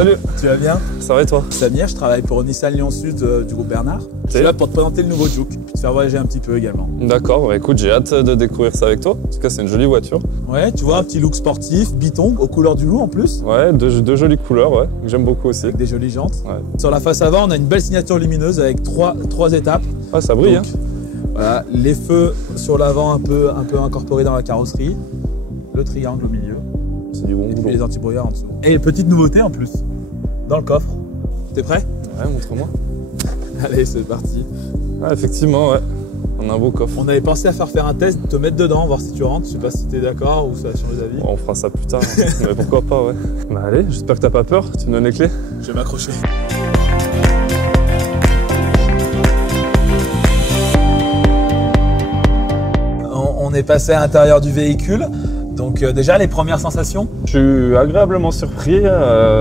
Salut. Tu vas bien? Ça va et toi? Samir, je travaille pour Nissan Lyon Sud du groupe Bernard. Je suis là pour te présenter le nouveau Juke, puis te faire voyager un petit peu également. D'accord, bah écoute, j'ai hâte de découvrir ça avec toi. En tout cas, c'est une jolie voiture. Ouais, tu vois, un petit look sportif, biton, aux couleurs du loup en plus. Ouais, deux jolies couleurs, ouais, que j'aime beaucoup aussi. Avec des jolies jantes. Ouais. Sur la face avant, on a une belle signature lumineuse avec trois étapes. Ah, ça brille, Donc, voilà, les feux sur l'avant un peu incorporés dans la carrosserie. Le triangle au milieu. C'est du bon Et boulot. puis les antibrouillards en dessous. Et petite nouveauté en plus, dans le coffre. T'es prêt? Ouais, montre-moi. Allez, c'est parti. Ah, effectivement, ouais. On a un beau coffre. On avait pensé à faire un test, te mettre dedans, voir si tu rentres. Je sais pas si t'es d'accord ou ça va changer d'avis. Bon, on fera ça plus tard, hein. Mais pourquoi pas, ouais. Bah allez, j'espère que t'as pas peur. Tu me donnes les clés? Je vais m'accrocher. On est passé à l'intérieur du véhicule. Donc déjà, les premières sensations? Je suis agréablement surpris,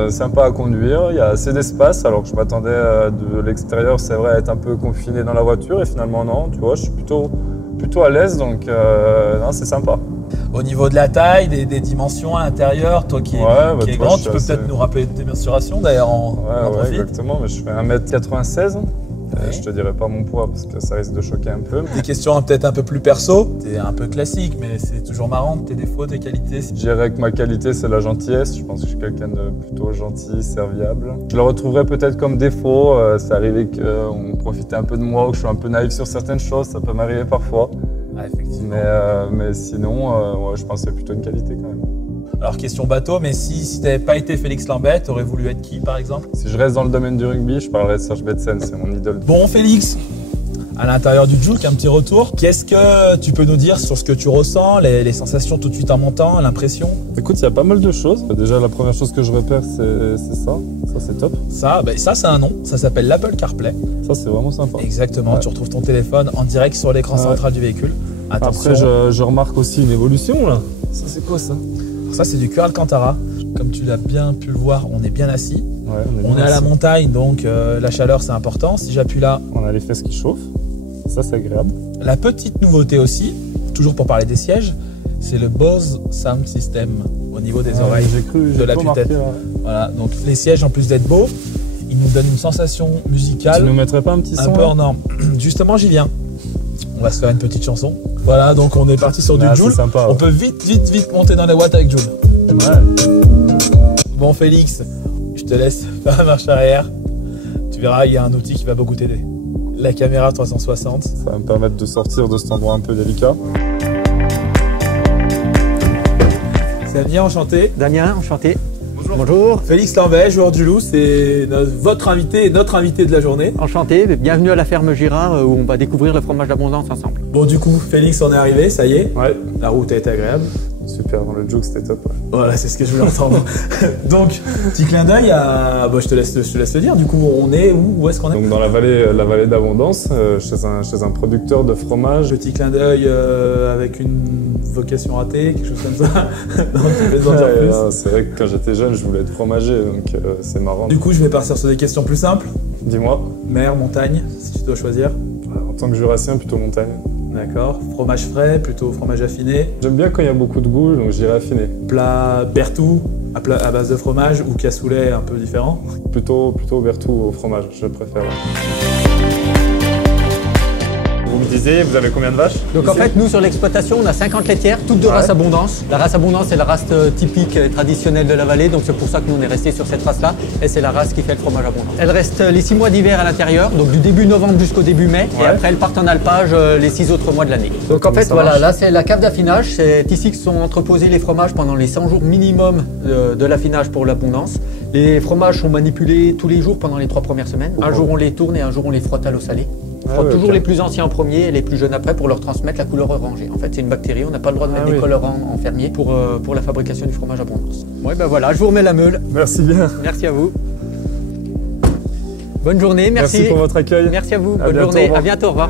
sympa à conduire, il y a assez d'espace alors que je m'attendais de l'extérieur, c'est vrai, à être un peu confiné dans la voiture et finalement non, tu vois, je suis plutôt à l'aise donc non, c'est sympa. Au niveau de la taille, des dimensions à l'intérieur, toi qui es grand, tu peux peut-être nous rappeler tes mensurations d'ailleurs en Ouais, exactement, mais je fais 1m96. Ouais. Je te dirai pas mon poids parce que ça risque de choquer un peu. Des questions peut-être un peu plus perso, t'es un peu classique, mais c'est toujours marrant, tes défauts, tes qualités. Je dirais que ma qualité c'est la gentillesse, je pense que je suis quelqu'un de plutôt gentil, serviable. Je le retrouverais peut-être comme défaut, c'est arrivé qu'on profitait un peu de moi ou que je suis un peu naïf sur certaines choses, ça peut m'arriver parfois. Ah, effectivement. Mais sinon, ouais, je pense que c'est plutôt une qualité quand même. Alors question bateau, mais si t'avais pas été Félix Lambert, t'aurais voulu être qui par exemple? Si je reste dans le domaine du rugby, je parlerais de Serge Betsen, c'est mon idole. Bon Félix, à l'intérieur du Juke, un petit retour. Qu'est-ce que tu peux nous dire sur ce que tu ressens, les sensations tout de suite en montant, l'impression? Écoute, il y a pas mal de choses. Déjà, la première chose que je repère, c'est ça. Ça, c'est top. Ça c'est un nom, ça s'appelle l'Apple CarPlay. Ça, c'est vraiment sympa. Exactement, Ouais. tu retrouves ton téléphone en direct sur l'écran central du véhicule. Attention. Après, je remarque aussi une évolution là. Ça, c'est quoi ça? Ça, c'est du cuir Alcantara. Comme tu l'as bien pu le voir, on est bien assis. Ouais, On est à la montagne, donc la chaleur, c'est important. Si j'appuie là, On a les fesses qui chauffent. Ça, c'est agréable. la petite nouveauté aussi, toujours pour parler des sièges, c'est le Bose Sound System au niveau des oreilles. J'ai cru, de j'ai la pas remarqué, tue-tête. ouais. Voilà, donc les sièges, en plus d'être beaux, ils nous donnent une sensation musicale Tu nous mettrais pas un petit un son peu là hors norme. Justement, j'y viens. On va se faire une petite chanson. Voilà, donc on est parti sur du Ah, c'est Joule. sympa, ouais. On peut vite monter dans les watts avec Joule. Ouais. Bon Félix, je te laisse faire la marche arrière. Tu verras, il y a un outil qui va beaucoup t'aider. La caméra 360. Ça va me permettre de sortir de cet endroit un peu délicat. Samir, enchanté. Damien, enchanté. Bonjour. Bonjour. Félix Lambert, joueur du Loup, c'est votre invité et notre invité de la journée. Enchanté, bienvenue à la ferme Girard où on va découvrir le fromage d'abondance ensemble. Bon du coup, Félix, on est arrivé, ça y est. Ouais. La route a été agréable. Super, dans le Juke, c'était top. Ouais. Voilà, c'est ce que je voulais entendre. Donc, petit clin d'œil à... Bon, je te laisse le dire. Du coup, on est où est-ce qu'on est? Donc dans la vallée d'Abondance, chez un producteur de fromage. Petit clin d'œil avec une vocation ratée, quelque chose comme ça. Non, tu peux nous en dire plus. C'est vrai que quand j'étais jeune, je voulais être fromager, donc c'est marrant. Du coup, je vais partir sur des questions plus simples. Dis-moi, Mer, montagne, si tu dois choisir. en tant que jurassien, plutôt montagne. D'accord. Fromage frais, plutôt fromage affiné. J'aime bien quand il y a beaucoup de goût, donc je dirais affiné. Plat Berthoud à base de fromage ou cassoulet un peu différent. Plutôt Berthoud au fromage, je préfère. Vous me disiez, vous avez combien de vaches? Donc en fait, nous sur l'exploitation, on a 50 laitières, toutes de race abondance. La race abondance, c'est la race typique et traditionnelle de la vallée, donc c'est pour ça que nous on est resté sur cette race-là. Et c'est la race qui fait le fromage abondance. Elle reste les 6 mois d'hiver à l'intérieur, donc du début novembre jusqu'au début mai. Et après, elle part en alpage les 6 autres mois de l'année. Donc en fait, voilà, là c'est la cave d'affinage. C'est ici que sont entreposés les fromages pendant les 100 jours minimum de l'affinage pour l'abondance. Les fromages sont manipulés tous les jours pendant les 3 premières semaines. Un jour on les tourne et un jour on les frotte à l'eau salée. On frotte toujours les plus anciens en premier et les plus jeunes après pour leur transmettre la couleur orangée. En fait, c'est une bactérie, on n'a pas le droit de mettre des colorants en fermier pour la fabrication du fromage abondance. Ouais, ben voilà, je vous remets la meule. Merci bien. Merci à vous. Bonne journée, merci. Merci pour votre accueil. Merci à vous, À bonne bientôt, journée, au revoir. à bientôt, au revoir.